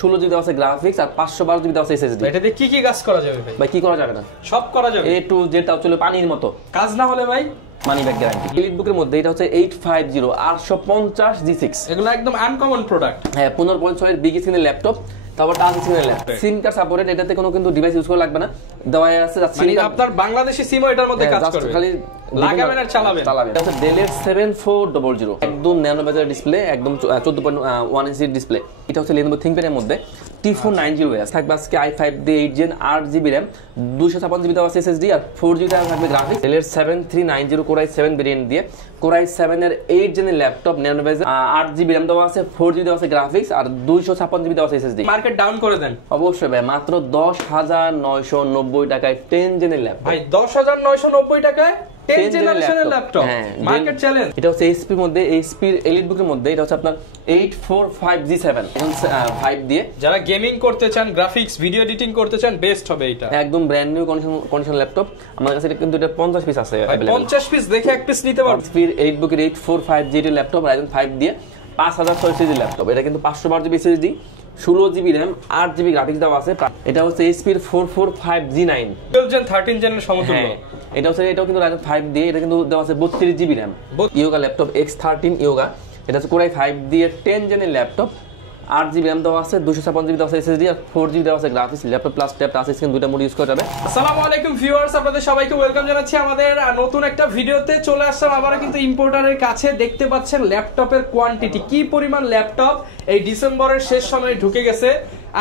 16 GB আছে graphics আর 512 GB আছে SSD. এটাতে কি কি কাজ করা যাবে ভাই? ভাই কি করা যাবে না, সব করা যাবে। এ টু জেড তাও চলে পানির মতো। কাজ না হলে ভাই মানি ব্যাক গ্যারান্টি। এলিট বুকের মধ্যে এটা হচ্ছে 850 850 G6। এগুলো একদম আনকমন প্রোডাক্ট। হ্যাঁ 15.6 এর বিগ স্ক্রিনের ল্যাপটপ, তারপর টাচ স্ক্রিনের ল্যাপটপ। সিম কার্ড সাপোর্টেড, এটাতে কোনো কিন্তু ডিভাইস ইউজ করা লাগবে না, দেওয়া আছে জাস্ট মানে আপনার বাংলাদেশি সিমও এটার মধ্যে কাজ করবে, খালি লাগাবেন আর চালাবেন। এটা হচ্ছে ডেলের 7400, একদম ন্যানো বেজের ডিসপ্লে, একদম 14.1 ইঞ্চি ডিসপ্লে। এটা হচ্ছে Lenovo ThinkPad এর মধ্যে T490S থাকবে আজকে i5 দিয়ে 8 Gen 8GB RAM, 256GB দেওয়া আছে SSD আর 4GB থাকবে গ্রাফিক্স। ডেলের 7390 Core i7 ভেরিয়েন্ট দিয়ে Core i7 এর 8 Gen এর laptop, nano base, 8GB RAM দেওয়া আছে, 4GB দেওয়া আছে গ্রাফিক্স আর 256GB দেওয়া আছে SSD। মার্কেট ডাউন করে দেন অবশ্যই ভাই, মাত্র 10,990 টাকায় 10 Gen এর ল্যাপটপ। ভাই 10,990 টাকায় 10 জেনারেশনের ল্যাপটপ, মার্কেট চ্যালেঞ্জ। এটা হচ্ছে HP এর মধ্যে, HP এর এলিট বুকের মধ্যে এটা হচ্ছে আপনার 845G7 এখন 5 দিয়ে। যারা গেমিং করতে চান, গ্রাফিক্স, ভিডিও এডিটিং করতে চান, বেস্ট হবে এটা। একদম ব্র্যান্ড নিউ কন্ডিশন ল্যাপটপ। আমার কাছে কিন্তু এটা 50 পিস আছে अवेलेबल। 50 পিস দেখে এক পিস নিতে পারবেন। HP এর এলিট বুকের 845G ল্যাপটপ, Ryzen 5 দিয়ে 5600 ল্যাপটপ। এটা কিন্তু 512GB SSD, 16GB RAM, 8GB graphics দেওয়া আছে। এটা হচ্ছে HP এর 445G9 12 Gen 13 জেনের সমতুল্য। এটাও কিন্তু Ryzen 5 দিয়ে, এটা কিন্তু দেওয়া আছে 32GB RAM। Yoga laptop X13 yoga, এটা হচ্ছে Core i5 দিয়ে 10 Gen এর ল্যাপটপ, 8GB RAM দেওয়া আছে, 256GB দেওয়া আছে SSD আর 4GB দেওয়া আছে graphics. Laptop plus tab touch screen দুটো মোড ইউজ করা যাবে। আসসালামু আলাইকুম ভিউয়ার্স, আপনাদের সবাইকে ওয়েলকাম জানাচ্ছি আমাদের নতুন একটা ভিডিওতে। চলে আসলাম আবারও কিন্তু ইম্পোর্টারের কাছে। দেখতে পাচ্ছেন ল্যাপটপের কোয়ান্টিটি, কি পরিমাণ ল্যাপটপ এই ডিসেম্বরের শেষ সময়ে ঢুকে গেছে।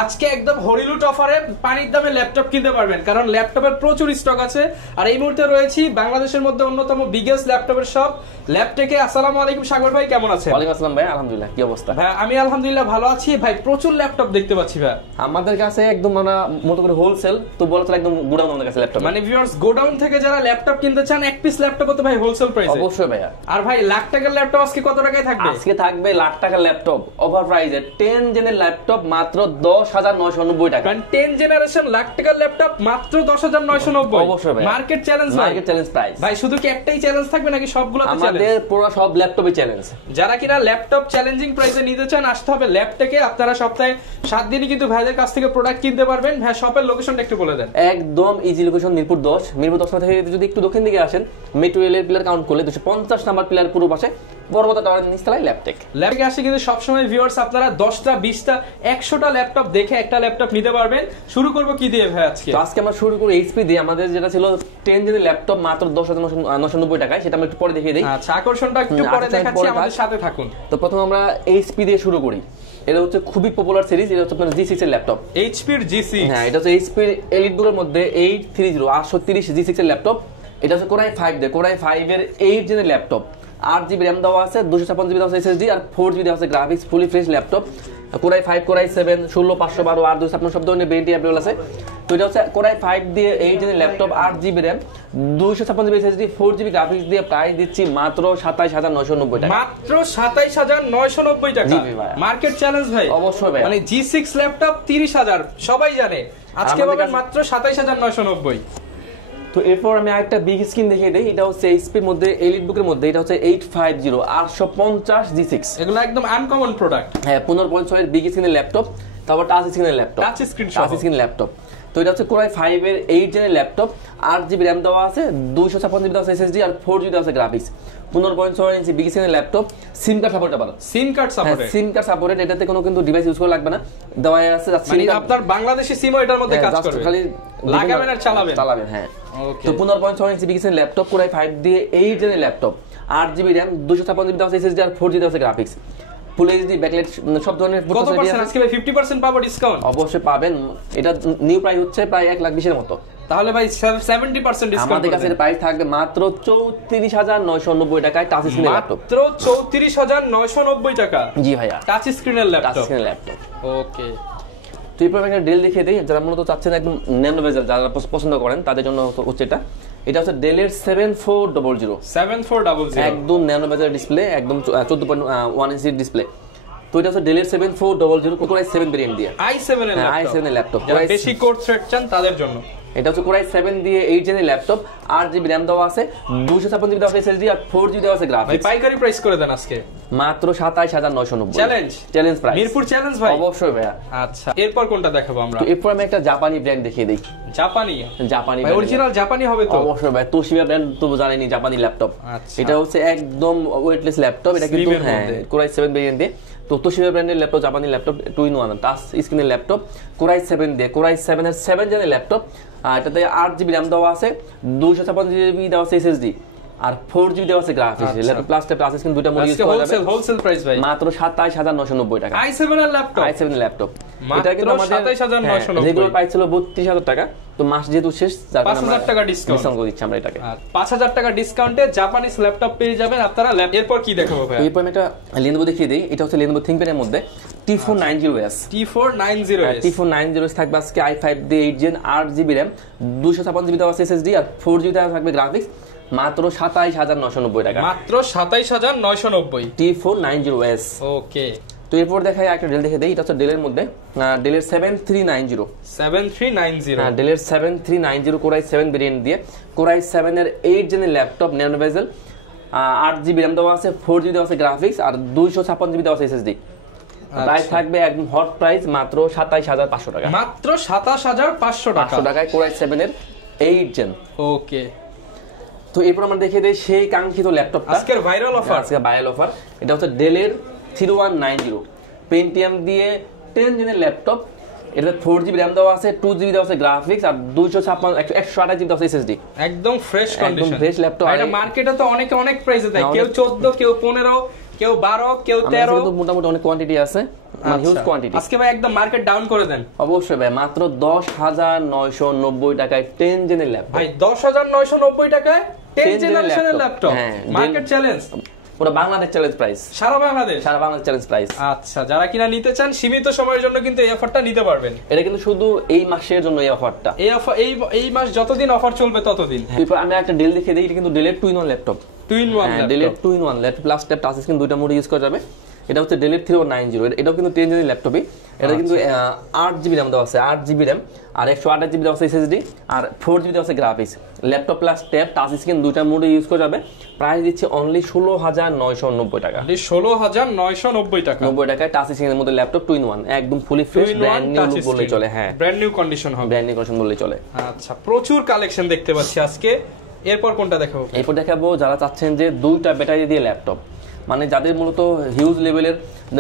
আজকে একদম হরিলুট অফারে পানির দামে ল্যাপটপ কিনতে পারবেন, কারণ ল্যাপটপের প্রচুর স্টক আছে। আর এই মুহূর্তে রয়েছি বাংলাদেশের মধ্যে অন্যতম বিগেস্ট ল্যাপটপের শপ ল্যাপটেকে। আসসালামু আলাইকুম সাগর ভাই, কেমন আছেন? ওয়ালাইকুম আসসালাম ভাই, আলহামদুলিল্লাহ। কি অবস্থা ভাই? আমি আলহামদুলিল্লাহ ভালো আছি ভাই। প্রচুর ল্যাপটপ দেখতে পাচ্ছি ভাই আমাদের কাছে, একদম মানে মতো করে হোলসেল তো বলা চলে, একদম গোডাউন আমাদের কাছে ল্যাপটপ। মানে ভিউয়ার্স, গোডাউন থেকে যারা ল্যাপটপ কিনতে চান, এক পিস ল্যাপটপ তো ভাই হোলসেল প্রাইসে। অবশ্যই ভাইয়া। আর ভাই লাখ টাকার ল্যাপটপ আজকে কত টাকায় থাকবে? আজকে থাকবে লাখ টাকার ল্যাপটপ অফার প্রাইসে 10 জেনের ল্যাপটপ মাত্র 10,990 টাকা। 10 জেনারেশন লাখ টাকার ল্যাপটপ মাত্র 10,990। অবশ্যই ভাই, market challenge, market challenge price. ভাই শুধু কি একটাই চ্যালেঞ্জ থাকবে নাকি সবগুলোতে চ্যালেঞ্জ? আমাদের পুরো সব ল্যাপটপে চ্যালেঞ্জ। যারা কিনা ল্যাপটপ চ্যালেঞ্জিং প্রাইসে নিতে চান, আসতে হবে ল্যাপটেকে। আপনারা সপ্তাহে 7 দিনই কিন্তু ভাইদের কাছ থেকে প্রোডাক্ট কিনতে পারবেন। ভাই শপের লোকেশনটা একটু বলে দেন। একদম ইজি লোকেশন, মিরপুর 10। মিরপুর 10 থেকে যদি একটু দক্ষিণ দিকে আসেন, মেট্রো রেলের পিলার কাউন্ট করলে 250 নাম্বার পিলার পুরো পাশে বড়বড় টাওয়ারের নিচতলায় ল্যাপটেক। ল্যাপটেকে আসে কিন্তু সবসময় ভিউয়ার্স আপনারা 10টা 20টা 100টা ল্যাপটপ দেখে একটা ল্যাপটপ নিতে পারবেন। শুরু করব কি দিয়ে ভাই আজকে? তো আজকে আমরা শুরু করি HP দিয়ে। আমাদের যেটা ছিল 10 জেনের ল্যাপটপ মাত্র 10,990 টাকায়, সেটা আমরা একটু পরে দেখিয়ে দিই। আচ্ছা, আকর্ষণটা একটু পরে দেখাচ্ছি, আমাদের সাথে থাকুন। তো প্রথমে আমরা HP দিয়ে শুরু করি। এটা হচ্ছে খুবই পপুলার সিরিজ, এটা হচ্ছে আপনার G6 এর ল্যাপটপ। HP এর G6, হ্যাঁ এটা হচ্ছে HP এর এলিট বুকের মধ্যে 830 G6 এর ল্যাপটপ। এটা হচ্ছে Core i5 দিয়ে, Core i5 এর 8 জেনের ল্যাপটপ, 8GB RAM দেওয়া আছে, 256GB দেওয়া আছে SSD আর 4GB দেওয়া আছে graphics. Fully fresh laptop. Core i5, Core i7, 16, 512 আর 256 সব ধরনের ভেরিয়েন্ট अवेलेबल আছে। তো এটা হচ্ছে Core i5 দিয়ে 8 জেনের laptop, 8GB RAM, 256GB SSD, 4GB graphics দিয়ে প্রাইস দিচ্ছি মাত্র 27,990 টাকা। মাত্র 27,990 টাকা। মার্কেট চ্যালেঞ্জ ভাই। অবশ্যই ভাই, মানে G6 ল্যাপটপ 30,000 সবাই জানে, আজকে পাবেন মাত্র 27,990। তো এরপর আমি আরেকটা বিগ স্ক্রিন দেখিয়ে দিই। এটা হচ্ছে HP এর মধ্যে এলিট বুকের মধ্যে, এটা হচ্ছে 850 850 G6। এগুলো একদম আনকমন প্রোডাক্ট। হ্যাঁ 15.6 এর বিগ স্ক্রিনের ল্যাপটপ, তারপর টাচ স্ক্রিনের ল্যাপটপ, টাচ স্ক্রিন ল্যাপটপ। তো এটা হচ্ছে Core i5 এর 8 জেনের ল্যাপটপ, 8GB RAM দেওয়া আছে, 256GB দেওয়া আছে SSD আর 4GB দেওয়া আছে গ্রাফিক্স। 15.6 ইঞ্চি বিগ স্ক্রিনের ল্যাপটপ, সিম কার্ড সাপোর্টেবল। সিম কার্ড সাপোর্টেড, সিম কার্ড সাপোর্টেড। এটাতে কোনো কিন্তু ডিভাইস ইউজ করা লাগবে না, দেওয়া আছে জাস্ট মানে আপনার বাংলাদেশি সিমও এটার মধ্যে কাজ করবে, খালি লাগাবেন আর চালাবেন। হ্যাঁ ওকে। তো 15.6 ইঞ্চি বিগ স্ক্রিনের ল্যাপটপ, Core i5 দিয়ে 8 জেনের ল্যাপটপ, 8GB RAM, 256GB দেওয়া আছে SSD আর 4GB দেওয়া আছে গ্রাফিক্স। ফুল এইচডি ব্যাকলাইট সব ধরনের। কত পার্সেন্ট আজকে ভাই? 50% পাবো ডিসকাউন্ট? অবশ্যই পাবেন। এটা নিউ প্রাইস হচ্ছে প্রায় 1,20,000 এর মতো। তাহলে ভাই 70% ডিসকাউন্ট। আমাদের কাছে প্রাইস থাকবে মাত্র 34,990 টাকায় টাচ স্ক্রিনের ল্যাপটপ। মাত্র 34,990 টাকা। জি ভাইয়া, টাচ স্ক্রিনের ল্যাপটপ। ওকে। তো এই প্রোডাক্টের ডিল দেখিয়ে দিই। যারা মূলত চাচ্ছেন একদম ন্যানো বেজেল, যারা পছন্দ করেন তাদের জন্য হচ্ছে এটা হচ্ছে ডেলের 7400 একদম ন্যানো বেজেল ডিসপ্লে, একদম 14.1 ইঞ্চি ডিসপ্লে। তো এটা হচ্ছে ডেলের 7400 Core i7 ভেরিয়েন্ট দিয়ে, i7 এর ল্যাপটপ। i7 এর ল্যাপটপ, যারা বেশি কোর থ্রেড চান তাদের জন্য। এটা হচ্ছে কোরাই 7 দিয়ে 8 জেনের ল্যাপটপ, 8 জিবি র্যাম দেওয়া আছে, 256 জিবি দেওয়া আছে এসএসডি আর 4 জিবি দেওয়া আছে ভাই গ্রাফিক্স। পাইকারি প্রাইস করে দেন আজকে মাত্র 27990। চ্যালেঞ্জ প্রাইস, মিরপুর চ্যালেঞ্জ ভাই। অবশ্যই ভাইয়া। আচ্ছা এরপর কোনটা দেখাবো আমরা? তো এরপর আমি একটা জাপানি ব্র্যান্ড দেখিয়ে দেই। জাপানি ভাই অরিজিনাল জাপানি হবে তো? অবশ্যই ভাই, তোশিবা ব্র্যান্ড তো জানেনি, জাপানি ল্যাপটপ। আচ্ছা এটা হচ্ছে একদম ওয়েটলেস ল্যাপটপ, এটা কিন্তু হ্যাঁ কোরাই 7 ভেরিয়েন্ট দিয়ে। তো তোশিবা ব্র্যান্ডের ল্যাপটপ, জাপানি ল্যাপটপ, 2-in-1 টাচ স্ক্রিনের ল্যাপটপ, কোরাই 7 দিয়ে, কোরাই 7 এর 7 জেনের ল্যাপটপ। এটাতে 8 জিবি র্যাম দেওয়া আছে, 256 জিবি দেওয়া আছে এসএসডি আর 4 জিবি দেওয়া আছে graphics. Laptop plus plus screen দুটো মোড ইউজ করা যাবে। হোলসেল প্রাইস ভাই মাত্র 27990 টাকা। i7 এর ল্যাপটপ, i7 এর ল্যাপটপ এটা কিন্তু আমাদের 27990। যেগুলো প্রাইস ছিল 32000 টাকা, তো মাস যেহেতু শেষ, 5000 টাকা ডিসকাউন্ট করে দিচ্ছি আমরা এটাকে। 5000 টাকা ডিসকাউন্টে জাপানিজ ল্যাপটপ পেয়ে যাবেন আপনারা। এরপর কি দেখাবো ভাই? এরপর আমি একটা Lenovo দেখিয়ে দেই। এটা হচ্ছে Lenovo ThinkPad এর মধ্যে T490S। T490S থাকবে আজকে i5 দিয়ে 8 জেন, 8 জিবি র্যাম, 256 জিবি দেওয়া আছে এসএসডি আর 4 জিবি দেওয়া থাকবে গ্রাফিক্স। মাত্র 27990 টাকা। মাত্র 27990 T490S। ওকে। তো এরপর দেখাই একটা ডেল দেখে দেই। এটা হচ্ছে ডেলের মধ্যে ডেলের 7390। হ্যাঁ, ডেলের 7390 কোরাই 7 ভেরিয়েন্ট দিয়ে, কোরাই 7 এর 8 জেনের laptop, nano bezel, 8 GB RAM দেওয়া আছে, 4 জিবি দেওয়া আছে গ্রাফিক্স আর 256 জিবি দেওয়া আছে এসএসডি। প্রাইস থাকবে একদম হট প্রাইস মাত্র 27500 টাকা। মাত্র 27500 টাকা। 500 টাকায় কোরাই 7 এর 8 জেন। ওকে। তো এরপর আমরা দেখিয়ে দেই সেই কাঙ্ক্ষিত ল্যাপটপটা, আজকের ভাইরাল অফার। আজকে ভাইরাল অফার। এটা হচ্ছে ডেলের 3190 পেন্টিয়াম দিয়ে 10 জেনের ল্যাপটপ। এটা 4 জিবি র্যাম দেওয়া আছে, 2 জিবি দেওয়া আছে গ্রাফিক্স আর 128 জিবি দেওয়া আছে এসএসডি। একদম ফ্রেশ কন্ডিশন, একদম ফ্রেশ ল্যাপটপ। এটা মার্কেটে তো অনেক প্রাইসে দেয়, কেউ 14, কেউ 15, কেউ 12, কেউ 13। কিন্তু মোটামুটি অনেক কোয়ান্টিটি আছে, মানে হিউজ কোয়ান্টিটি। আজকে ভাই একদম মার্কেট ডাউন করে দেন। অবশ্যই ভাই, মাত্র 10990 টাকায় 10 জেনের ল্যাপটপ। ভাই 10990 টাকায় 10 জেনারেশনের ল্যাপটপ, মার্কেট চ্যালেঞ্জ, পুরো বাংলাদেশ চ্যালেঞ্জ প্রাইস, সারা বাংলাদেশ চ্যালেঞ্জ প্রাইস। আচ্ছা, যারা কিনা নিতে চান সীমিত সময়ের জন্য কিন্তু এই অফারটা নিতে পারবেন। এটা কিন্তু শুধু এই মাসের জন্য এই অফারটা, এই মাস যতদিন অফার চলবে ততদিন। এরপর আমি একটা ডেল দেখিয়ে দিই। এটা কিন্তু ডেলের 2-in-1 ল্যাপটপ, 2-in-1 ডেলের 2-in-1 laptop plus tab touch screen দুইটা মোড ইউজ করা যাবে। এটা হচ্ছে ডেলের 3190। এটাও কিন্তু 10 জেনের ল্যাপটপই। এটা কিন্তু 8 জিবি র্যাম দেওয়া আছে, 8 জিবি র্যাম আর 128 জিবি দেওয়া আছে এসএসডি আর 4 জিবি দেওয়া আছে graphics. Laptop plus tab touch screen দুইটা মোডে ইউজ করা যাবে। প্রাইস দিচ্ছে অনলি 16990 টাকা। 16990 টাকা। 90 টাকায় টাচ স্ক্রিনের মধ্যে ল্যাপটপ 2-in-1, একদম fully fresh, brand new look বললেই চলে। হ্যাঁ, ব্র্যান্ড নিউ কন্ডিশন হবে, ব্র্যান্ড নিউ কন্ডিশন বললেই চলে। আচ্ছা, প্রচুর কালেকশন দেখতে পাচ্ছি আজকে। এরপর কোনটা দেখাবো? এরপর দেখাবো যারা চাচ্ছেন যে দুইটা ব্যাটারি দিয়ে ল্যাপটপ, মানে যাদের মূলত হিউজ লেভেলের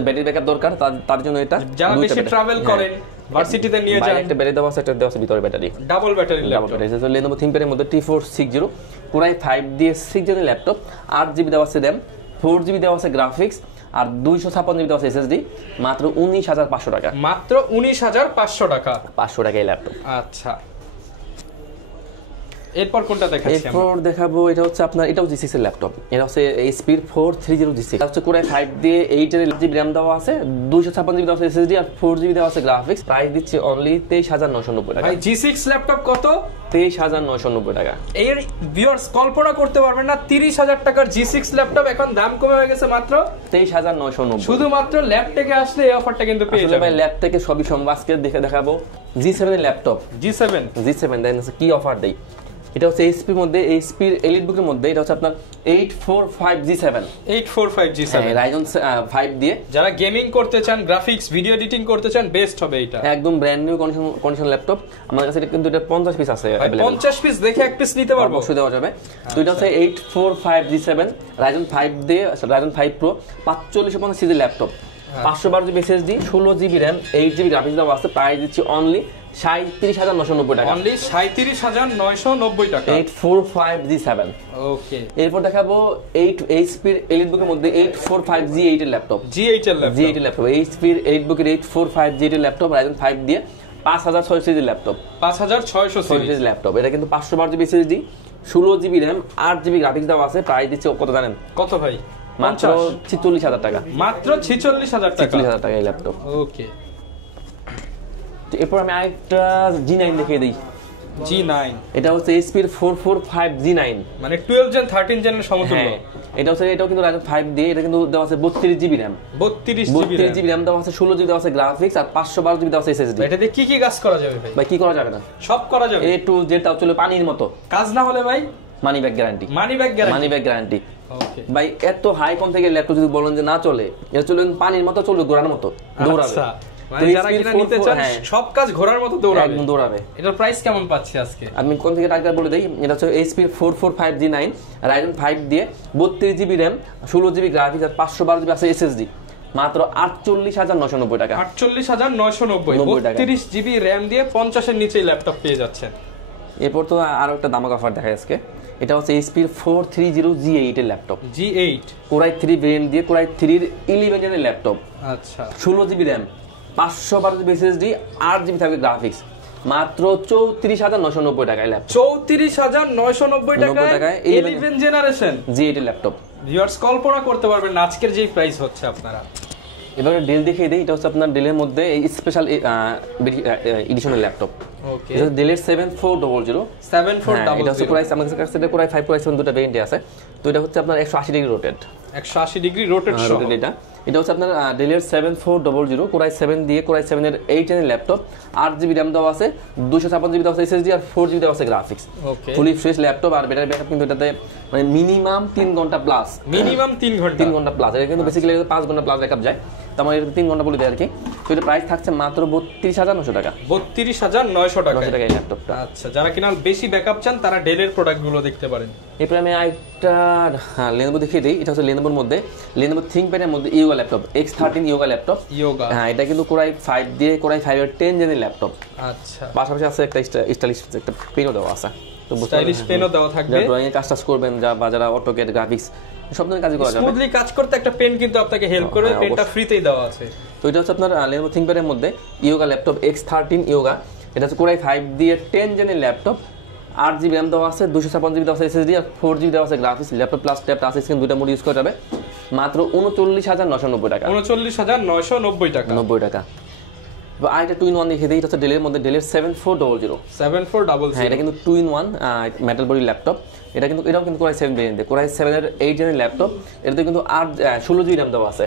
ব্যাটারি ব্যাকআপ দরকার, তার জন্য এটা। যারা বেশি ট্রাভেল করেন, ভার্সিটিতে নিয়ে যান, একটা ব্যাটারি দেওয়া আছে, একটা দেওয়া আছে ভিতরে ব্যাটারি, ডাবল ব্যাটারি ল্যাপটপ। এটা Lenovo ThinkPad এর মধ্যে T460 কোরাই 5 দিয়ে 6 জেনের ল্যাপটপ, 8 জিবি দেওয়া আছে র্যাম, 4 জিবি দেওয়া আছে গ্রাফিক্স আর 256 জিবি দেওয়া আছে এসএসডি। মাত্র 19500 টাকা। মাত্র 19500 টাকা। 500 টাকায় ল্যাপটপ। আচ্ছা, এরপর কোনটা দেখাচ্ছি আমরা? এরপর দেখাবো এটা হচ্ছে আপনার, এটাও G6 এর ল্যাপটপ। এটা হচ্ছে HP 430 G6। এটা হচ্ছে কোরাই 5 দিয়ে 8 এর জিবি র্যাম দেওয়া আছে, 256 জিবি দেওয়া আছে এসএসডি আর 4 জিবি দেওয়া আছে গ্রাফিক্স। প্রাইস দিচ্ছে অনলি 23990 টাকা। ভাই G6 ল্যাপটপ কত? 23990 টাকা। এর ভিউয়ার্স কল্পনা করতে পারবেন না, 30000 টাকার G6 ল্যাপটপ এখন দাম কমে হয়ে গেছে মাত্র 23990। শুধুমাত্র ল্যাপটপে আসলে এই অফারটা কিন্তু পেয়ে যাবেন। ভাই ল্যাপ থেকে সবই সম্ভব, আজকে দেখে দেখাবো। G7 এর ল্যাপটপ, G7 দেন কি অফার দেই। এটা হচ্ছে HP এর মধ্যে, HP এর এলিট বুকের মধ্যে। এটা হচ্ছে আপনার 845G7 Ryzen 5 দিয়ে। যারা গেমিং করতে চান, গ্রাফিক্স, ভিডিও এডিটিং করতে চান, বেস্ট হবে এটা। একদম ব্র্যান্ড নিউ কন্ডিশন ল্যাপটপ। আমার কাছে কিন্তু এটা 50 পিস আছে अवेलेबल। 50 পিস দেখে এক পিস নিতে পারবো, অবশ্যই দেওয়া যাবে। তো এটা হচ্ছে 845G7 Ryzen 5 দিয়ে, Ryzen 5 Pro 4550 সিরিজের laptop, 512 GB SSD, 16 GB RAM, 8 GB graphics দেওয়া আছে। প্রাইস দিচ্ছি অনলি 37990 টাকা। অনলি 37990 টাকা। 845G7। ওকে। এরপর দেখাবো HP এর এলিট বুকের মধ্যে 845G8 এর ল্যাপটপ, G8 এর ল্যাপটপ। HP এর এলিট বুকের 845G8 এর ল্যাপটপ, Ryzen 5 দিয়ে 5600 সিরিজের ল্যাপটপ, 5600 সিরিজের ল্যাপটপ। এটা কিন্তু 512 GB SSD, 16 GB RAM, 8 GB graphics দেওয়া আছে। প্রাইস দিচ্ছে কত জানেন? কত ভাই? মাত্র 46000 টাকা। মাত্র 46000 টাকা। 46000 টাকা এই ল্যাপটপ। ওকে। এরপর আমি আরেকটা G9 দেখিয়ে দিই। G9 এটা হচ্ছে HP 445 G9, মানে 12 জেন 13 জেনের সমতুল্য। এটা হচ্ছে এটাও কিন্তু Ryzen 5 দিয়ে, এটা কিন্তু দেওয়া আছে 32 জিবি RAM, 32 জিবি RAM দেওয়া আছে, 16 জিবি দেওয়া আছে গ্রাফিক্স, আর 512 জিবি দেওয়া আছে SSD। এটাতে কি কি কাজ করা যাবে ভাই? ভাই কি করা যাবে না, সব করা যাবে। A to Z তাও চলে পানির মতো, কাজ না হলে ভাই money back guarantee, money back guarantee. Okay ভাই এত হাই কম থেকে ল্যাপটপ যদি বলেন যে না চলে, এটা চলে পানির মতো, চলবে ঘোড়ার মতো, দৌড়াবে। আচ্ছা, মানে যারা কিনা নিতে চান সব কাজ ঘোড়ার মতো দৌড়াবে, একদম দৌড়াবে। এটার প্রাইস কেমন পাচ্ছি আজকে? আমি কোন থেকে টাকা বলে দেই, এটা হচ্ছে HP 445 G9 Ryzen 5 দিয়ে 32 জিবি RAM, 16 জিবি গ্রাফিক্স, আর 512 জিবি আছে SSD, মাত্র 48,990 টাকা। 48,990 টাকা। 32 জিবি RAM দিয়ে 50 এর নিচেই ল্যাপটপ পেয়ে যাচ্ছেন। এরপর তো আরো একটা দামাক অফার দেখাই আজকে। এটা হচ্ছে HP 430 G8 এর laptop, G8 Core i3 variant দিয়ে, Core i3 এর 11 জেনের ল্যাপটপ, আচ্ছা 16 GB RAM, 512 GB SSD, 8 GB থাকবে গ্রাফিক্স, মাত্র 34,990 টাকায় ল্যাপটপ। 34,990 টাকায় 11 জেনারেশন G8 এর ল্যাপটপ। ভিউয়ার্স কল্পনা করতে পারবেন না আজকের যেই প্রাইস হচ্ছে আপনারা। এবার ডেল দেখিয়ে দিই, এটা হচ্ছে আপনার ডেলের মধ্যে এই স্পেশাল এডিশনের ল্যাপটপ। ওকে এটা ডেলের 7400, 7400 এটা হচ্ছে প্রাইস আমার কাছে Core i5 Core i7 দুটো ভেরিয়েন্ট আছে। তো এটা হচ্ছে আপনার 180 ডিগ্রি রোটেট, 180 ডিগ্রি রোটেট সহ এটা হচ্ছে আপনার ডেলের 7400 Core i7 দিয়ে, Core i7 এর 8 জেনের ল্যাপটপ, 8 জিবি RAM দেওয়া আছে, 256 জিবি দেওয়া আছে SSD, আর 4 জিবি দেওয়া আছে গ্রাফিক্স। ওকে ফুলি ফ্রেশ ল্যাপটপ, আর ব্যাটারি ব্যাকআপ কিন্তু এটাতে মানে মিনিমাম 3 ঘন্টা প্লাস, মিনিমাম 3 ঘন্টা 3 ঘন্টা প্লাস, এটা কিন্তু বেসিক্যালি 5 ঘন্টা প্লাস ব্যাকআপ যায়, তো আমার এটা 3 ঘন্টা বলে দেয় আর কি। তো এটা প্রাইস থাকছে মাত্র 32,900 টাকা, 32,900 টাকা এই ল্যাপটপটা। আচ্ছা, যারা কিনা বেশি ব্যাকআপ চান তারা ডেলের প্রোডাক্টগুলো দেখতে পারেন। এরপরে আমি একটা Lenovo দেখিয়ে দিই, এটা হচ্ছে Lenovoর মধ্যে Lenovo ThinkPad এর মধ্যে Yoga laptop, X13 Yoga laptop. হ্যাঁ, এটা কিন্তু Core i5 দিয়ে, Core i5 এর 10 জেনের ল্যাপটপ। আচ্ছা, পাশাপাশি আছে একটা স্টাইলিশ একটা পেনও দেওয়া আছে, তো স্টাইলিশ পেনও দেওয়া থাকবে, ড্রয়িং এর কাজ করবেন বা যারা অটোক্যাড গ্রাফিক্স সব ধরনের কাজ করা যাবে, স্মুথলি কাজ করতে একটা পেন কিন্তু আপনাকে হেল্প করবে, পেনটা ফ্রিতেই দেওয়া আছে। তো এটা হচ্ছে আপনার Lenovo ThinkPad এর মধ্যে Yoga ল্যাপটপ, X13 Yoga, এটা হচ্ছে Core i5 দিয়ে 10 জেনের ল্যাপটপ, 8 জিবি RAM দেওয়া আছে, 256 জিবি দেওয়া আছে SSD, আর 4 জিবি দেওয়া আছে graphics. Laptop plus tab touch screen দুইটা মোড ইউজ করা যাবে, মাত্র 39,990 টাকা, 39,990 টাকা, 90 টাকা। আর এটা 2-in-1 দেখে দিই, এটা হচ্ছে ডেলের মধ্যে ডেলের 7400, 7400। হ্যাঁ, এটা কিন্তু 2-in-1 মেটাল বডি ল্যাপটপ। এটাও কিন্তু Core i7 variant, Core i7 এর 8 জেনের ল্যাপটপ। এটাতে কিন্তু 16 জিবি RAM দেওয়া আছে,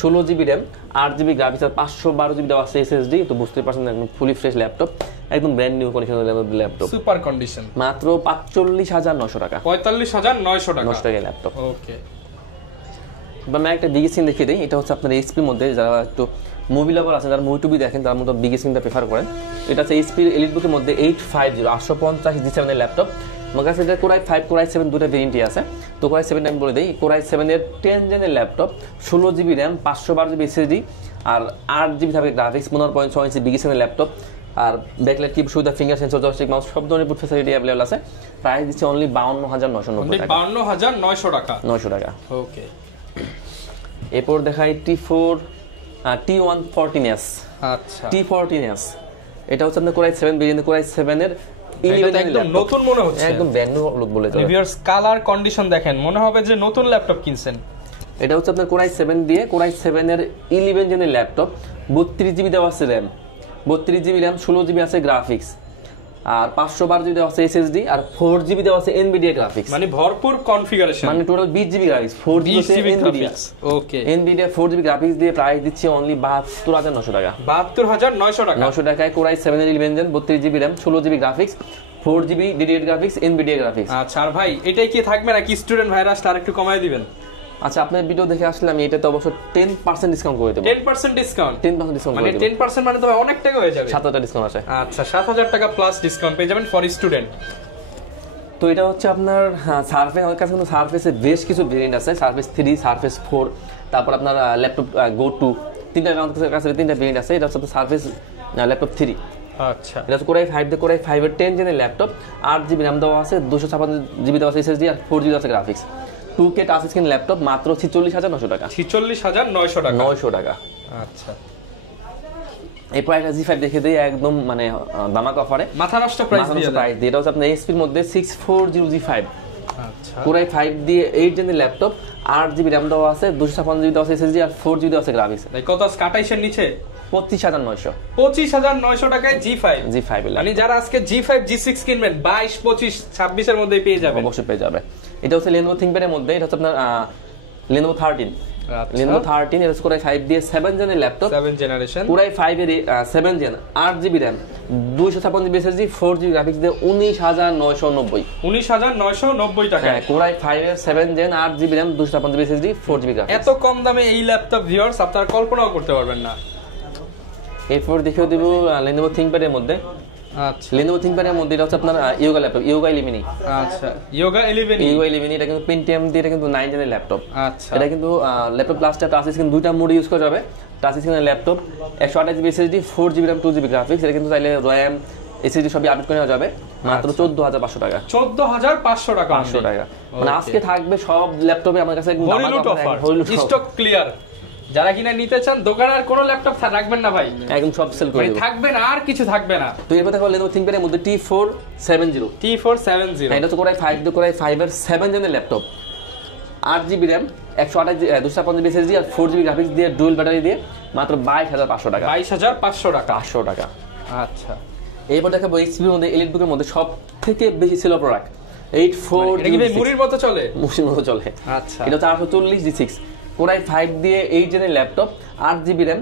16 জিবি RAM, 8 জিবি গ্রাফিক্স, আর 512 জিবি দেওয়া আছে SSD। তো বুঝতে পারছেন একদম ফুলি ফ্রেশ ল্যাপটপ, একদম ব্র্যান্ড নিউ কন্ডিশনের ল্যাপটপ, সুপার কন্ডিশন, মাত্র 45,900 টাকা, 45,900 টাকা, 900 টাকা ল্যাপটপ। ওকে, বা আমি একটা বিগ স্ক্রিন দেখিয়ে দিই, এটা হচ্ছে আপনার এইচপির মধ্যে যারা একটু মুভি লাভার আছেন, যারা মুভি টুবি দেখেন, তার মধ্যে বিগ স্ক্রিনটা প্রেফার করেন। এটা হচ্ছে এইচপি এলিটবুকের মধ্যে 850 G7 এর ল্যাপটপ। আমার কাছে এটা Core i5 Core i7 দুটো ভেরিয়েন্টই আছে। তো Core i7 আমি বলে দিই, Core i7 এর 10 জেনের laptop, 16 GB RAM, 512 GB SSD, আর 8 জিবি থাকবে গ্রাফিক্স, 15.6 ইঞ্চি বিগ স্ক্রিনের ল্যাপটপ, আর ব্যাকলাইট কিপ সুবিধা, ফিঙ্গার সেন্সর, জয়স্টিক, মাউস সব ধরনের বুট ফ্যাসিলিটি অ্যাভেলেবল আছে। প্রাইস দিচ্ছে অনলি 52,990 টাকা, 52,900 টাকা, 900 টাকা। ওকে, এরপর দেখাই T114S। আচ্ছা, T14S এটা হচ্ছে আপনার Core i7 variant, Core i7 এর 11 একদম নতুন মনে হচ্ছে, একদম ব্র্যান্ড নিউ লুক বলে চলে। রিভিউয়ার্স কালার কন্ডিশন দেখেন, মনে হবে যে নতুন ল্যাপটপ কিনছেন। এটা হচ্ছে আপনার Core i7 দিয়ে, Core i7 এর 11 জেনের ল্যাপটপ, 32 জিবি দেওয়া আছে RAM, 32 জিবি RAM, 16 জিবি আছে গ্রাফিক্স, আর 512 জিবি দেওয়া আছে SSD, আর 4 জিবি দেওয়া আছে NVIDIA গ্রাফিক্স, মানে ভরপুর কনফিগারেশন, মানে total 20 GB graphics, 4 GB NVIDIA। ওকে, NVIDIA 4 জিবি গ্রাফিক্স দিয়ে প্রাইস দিচ্ছে অনলি 72,900 টাকা, 72,900 টাকা, 900 টাকায় Core i7 এর 11 gen, 32 GB RAM, 16 GB graphics, 4 GB dedicated graphics, NVIDIA graphics. আচ্ছা, আর ভাই এটাই কি থাকবে নাকি স্টুডেন্ট ভাইরা আসলে আরেকটু কমায় দিবেন? আচ্ছা, আপনার ভিডিও দেখে আসলে আমি এটাতে অবশ্য 10% ডিসকাউন্ট করে দেব, 10% ডিসকাউন্ট, 10% ডিসকাউন্ট মানে করে দেব, 10% মানে তো অনেক টাকা হয়ে যাবে, 7,000 ডিসকাউন্ট আছে। আচ্ছা, 7,000 টাকা প্লাস ডিসকাউন্ট পেয়ে যাবেন ফর স্টুডেন্ট। তো এটা হচ্ছে আপনার সারফেস, আমার কাছে কিন্তু সারফেসের বেশ কিছু ভেরিয়েন্ট আছে, সারফেস 3, সারফেস 4, তারপর আপনার ল্যাপটপ গো টু, তিনটা আমার কাছে তিনটা ভেরিয়েন্ট আছে। এটা হচ্ছে সারফেস ল্যাপটপ 3। আচ্ছা, এটা হচ্ছে Core i5 দিয়ে, Core i5 এর 10 জেনের ল্যাপটপ, 8 জিবি RAM দেওয়া আছে, 256 জিবি দেওয়া আছে SSD, আর 4 জিবি আছে graphics, 2K touch screen laptop, মাত্র 46,900 টাকা, 46,900 টাকা, 900 টাকা। আচ্ছা, এরপর একটা G5 দেখে দিই, একদম মানে দামাক অফারে, মাথা নষ্ট প্রাইস দিয়ে। এটা হচ্ছে আপনার এইচপির মধ্যে 640 G5, আচ্ছা, Core i5 দিয়ে 8 জেনের ল্যাপটপ, 8 জিবি RAM দেওয়া আছে, 256 জিবি দেওয়া আছে SSD, আর 4 জিবি দেওয়া আছে গ্রাফিক্স। ভাই কত 28 এর নিচে 25,900 25,900 টাকায় G5 মানে যারা আজকে G5 G6 কিনবেন 22 25 26 এর মধ্যে পেয়ে যাবেন, অবশ্যই পেয়ে যাবে। এটা হচ্ছে Lenovo ThinkPad এর মধ্যে, এটা হচ্ছে আপনার Lenovo 13 Lenovo 13 এর Core i5 দিয়ে 7 জেনের ল্যাপটপ, 7 জেনারেশন Core i5 এর 7 gen 8GB RAM 256GB SSD 4GB graphics দিয়ে 19,990 টাকা। Core i5 এর 7 gen 8GB RAM 256GB SSD 4GB graphics. এত কম দামে এই ল্যাপটপ ভিউয়ার্স আপনারা কল্পনাও করতে পারবেন না। এরপর দেখিয়ে দেব Lenovo ThinkPad এর মধ্যে। আচ্ছা, Lenovo ThinkPad এর মধ্যে এটা হচ্ছে আপনার Yoga ল্যাপটপ, Yoga 11e। আচ্ছা, Yoga 11e এটা কিন্তু Pentium দিয়ে, এটা কিন্তু 9 জেনের ল্যাপটপ। আচ্ছা, এটা কিন্তু ল্যাপটপ প্লাসটা টাচ স্ক্রিন দুইটা মোড ইউজ করা যাবে। টাচ স্ক্রিনের laptop 128GB SSD 4GB RAM 2GB graphics. এটা কিন্তু চাইলে RAM SSD সবই আপডেট করে নেওয়া যাবে মাত্র 14,500 টাকা। 14,500 টাকা। 500 টাকা মানে আজকে থাকবে সব ল্যাপটপে আমার কাছে একদম স্টক ক্লিয়ার। যারা কিনা নিতে চান দোকানে আর কোনো ল্যাপটপ রাখবেন না ভাই, একদম সব সেল করে দেব, থাকবে না আর কিছু থাকবে না। তো এরপর দেখো Lenovo ThinkPad এর মধ্যে T470 এটা তো Core i5 দিয়ে Core i5 এর 7 জেনের laptop, 8GB RAM 256GB SSD আর 4GB গ্রাফিক্স দিয়ে ডুয়াল ব্যাটারি দিয়ে মাত্র 22,500 টাকা। 22,500 টাকা। 500 টাকা। আচ্ছা, এরপর দেখাবো HP এর মধ্যে EliteBook এর মধ্যে সবথেকে বেশি সেল প্রোডাক্ট 84 এটা কি ভাই মুড়ির মতো চলে? মুড়ির মতো চলে। আচ্ছা, এটা 440 G6 Core i5 দিয়ে 8 জেনের laptop, 8GB RAM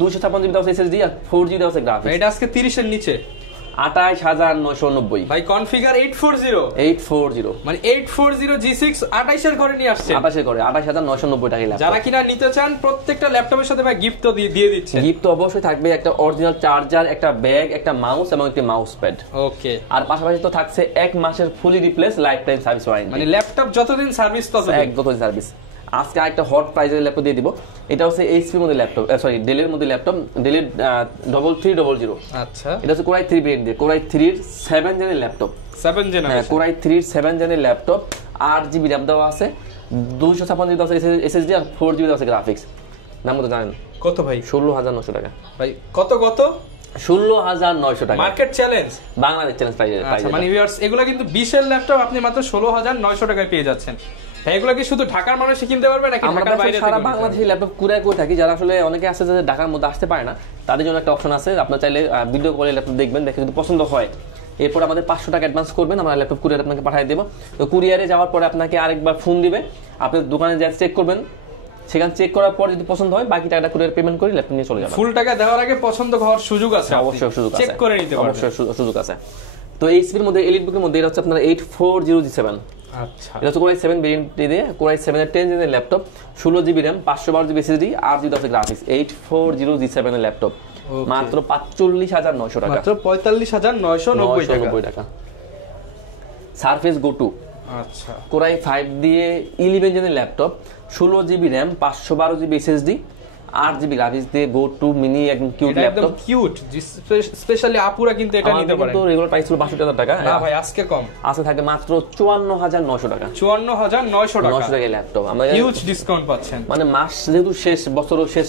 256GB SSD আর 4GB গ্রাফিক্স। এটা আজকে 30 এর নিচে 28,990 ভাই। কনফিগার 840 মানে 840 G6 28 এর ঘরে নিয়ে আসছে, 28 এর ঘরে 28,990 টাকা ল্যাপটপ। যারা কিনা নিতে চান প্রত্যেকটা ল্যাপটপের সাথে ভাই গিফট তো দিয়ে দিচ্ছে। গিফট তো অবশ্যই থাকবে, একটা অরিজিনাল চার্জার, একটা ব্যাগ, একটা মাউস এবং একটা মাউস প্যাড। ওকে, আর পাশাপাশি তো থাকছে 1 মাসের fully replace life time service warranty, মানে ল্যাপটপ যতদিন সার্ভিস ততদিন সার্ভিস। আজকে একটা হট প্রাইজের ল্যাপটপ দিয়ে দিব। এটা হচ্ছে এইচপি এর মধ্যে ল্যাপটপ, সরি ডেল এর মধ্যে ল্যাপটপ, ডেল 3300। আচ্ছা, এটা হচ্ছে Core i3 ব্র্যান্ড দিয়ে Core i3 এর 7 জেনের ল্যাপটপ, 7 জেনারেশন Core i3 এর 7 জেনের ল্যাপটপ, 8GB RAM দেওয়া আছে, 256GB SSD আর 4GB গ্রাফিক্স। দাম কত জানেন? কত ভাই? 16,900 টাকা ভাই। কত 16,900 টাকা market challenge, Bangladesh challenge price. আচ্ছা, মানে ভিউয়ার্স এগুলো কিন্তু 20 এর ল্যাপটপ আপনি মাত্র 16,900 টাকায় পেয়ে যাচ্ছেন। এগুলো কি শুধু ঢাকার মানুষই কিনতে পারবে নাকি ঢাকার বাইরে থেকে? সারা বাংলাদেশে ল্যাপটপ কুরিয়ার করে থাকি। যারা আসলে অনেকে আছে যারা ঢাকার মধ্যে আসতে পারে না, তাদের জন্য একটা অপশন আছে। আপনারা চাইলে ভিডিও কলে ল্যাপটপ দেখবেন, দেখে যদি পছন্দ হয় এরপর আমাদের 500 টাকা অ্যাডভান্স করবেন, আমরা ল্যাপটপ কুরিয়ার আপনাকে পাঠিয়ে দেবো। তো কুরিয়ারে যাওয়ার পরে আপনাকে আরেকবার ফোন দিবে, আপনি দোকানে যা চেক করবেন, সেখানে চেক করার পর যদি পছন্দ হয় বাকি টাকাটা কুরিয়ার পেমেন্ট করে ল্যাপটপ নিয়ে চলে যাবেন। ফুল টাকা দেওয়ার আগে পছন্দ হওয়ার সুযোগ আছে, অবশ্যই সুযোগ আছে, চেক করে নিতে পারবেন, অবশ্যই সুযোগ আছে। তো এইচপি এর মধ্যে EliteBook এর মধ্যে এটা হচ্ছে আপনার 840 G7। আচ্ছা, এটা হচ্ছে Core i7 ভেরিয়েন্ট দিয়ে Core i7 এর 10 জেনের laptop, 16GB RAM 512GB SSD 8GB graphics, 840 G7 এর ল্যাপটপ মাত্র 45,900 টাকা। মাত্র 45,990 টাকা। Surface Go 2 আচ্ছা, Core i5 দিয়ে 11 জেনের laptop, 16GB RAM 512GB SSD 8GB graphics দিয়ে Go 2 মিনি একদম কিউট ল্যাপটপ, একদম কিউট। স্পেশালি আপুরা কিন্তু এটা নিতে পারে। তো রেগুলার প্রাইস ছিল 62,000 টাকা। না ভাই, আজকে কম, আজকে থাকে মাত্র 54,900 টাকা। 54,900 টাকা ল্যাপটপ আমরা হিউজ ডিসকাউন্ট পাচ্ছেন। মানে মাস যেহেতু শেষ, বছরও শেষ,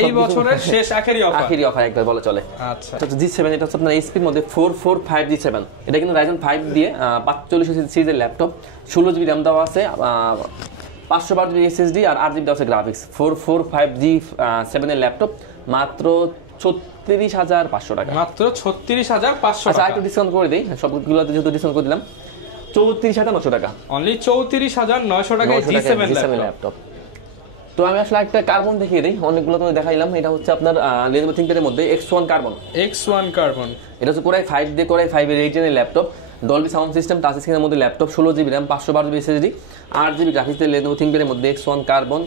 এই বছরের শেষ আখেরি অফার একবার বলে চলে। আচ্ছা, G7 এটা হচ্ছে আপনার এইচপি এর মধ্যে 445 G7। এটা কিন্তু Ryzen 5 দিয়ে 45 সিরিজের ল্যাপটপ, 16GB RAM দেওয়া আছে, 512GB SSD আর 8GB গ্রাফিক্স, 445 G7 এর ল্যাপটপ মাত্র 36,500 টাকা। মাত্র 36,500 আচ্ছা, টাকা। একটু ডিসকাউন্ট করে দেই, সবগুলোতে যেহেতু ডিসকাউন্ট করে দিলাম, 34,900 টাকা। অনলি 34,900 টাকায় G7 ল্যাপটপ। তো আমি আসলে একটা কার্বন দেখিয়ে দিই, অনেকগুলো তো দেখাইলাম। এটা হচ্ছে আপনার Lenovo ThinkPad এর মধ্যে X1 কার্বন। এটা হচ্ছে Core i5 দিয়ে Core i5 এর 8 জেনের laptop, Dolby sound system, touch স্ক্রিনের মধ্যে laptop, 16GB RAM 512GB SSD 8GB graphics দিয়ে Lenovo ThinkPad এর মধ্যে X1 কার্বন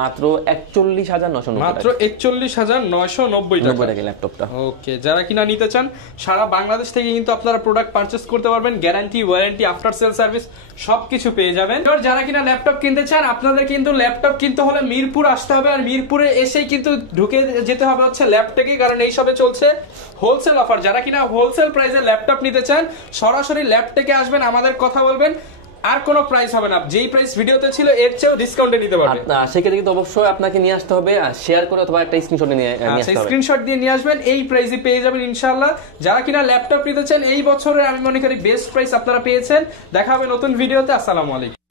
মাত্র 41,990 মাত্র 41,990 টাকা ল্যাপটপটা। ওকে, যারা কিনা নিতে চান সারা বাংলাদেশ থেকে কিন্তু আপনারা প্রোডাক্ট পারচেজ করতে পারবেন, guarantee, warranty, after sale service সবকিছু পেয়ে যাবেন। এবার যারা কিনা ল্যাপটপ কিনতে চান, আপনাদের কিন্তু ল্যাপটপ কিনতে হলে মিরপুর আসতে হবে, আর মিরপুরে এসেই কিন্তু ঢুকে যেতে হবে হচ্ছে ল্যাপটেকে, কারণ এই সবে চলছে হোলসেল অফার। যারা কিনা হোলসেল প্রাইসে ল্যাপটপ নিতে চান সরাসরি ল্যাপটেকে আসবেন, আমাদের কথা বলবেন, আর কোনো প্রাইস হবে না, যেই প্রাইস ভিডিওতে ছিল এর চেয়েও ডিসকাউন্টে নিতে পারবেন। সেক্ষেত্রে কিন্তু অবশ্যই আপনাকে নিয়ে আসতে হবে, শেয়ার করে অথবা একটা স্ক্রিনশট নিয়ে আসতে হবে, স্ক্রিনশট দিয়ে নিয়ে আসবেন, এই প্রাইসে পেয়ে যাবেন ইনশাআল্লাহ। যারা কিনা ল্যাপটপ নিতে চান এই বছরে আমি মনে করি বেস্ট প্রাইস আপনারা পেয়েছেন। দেখা হবে নতুন ভিডিওতে। আসসালামু আলাইকুম।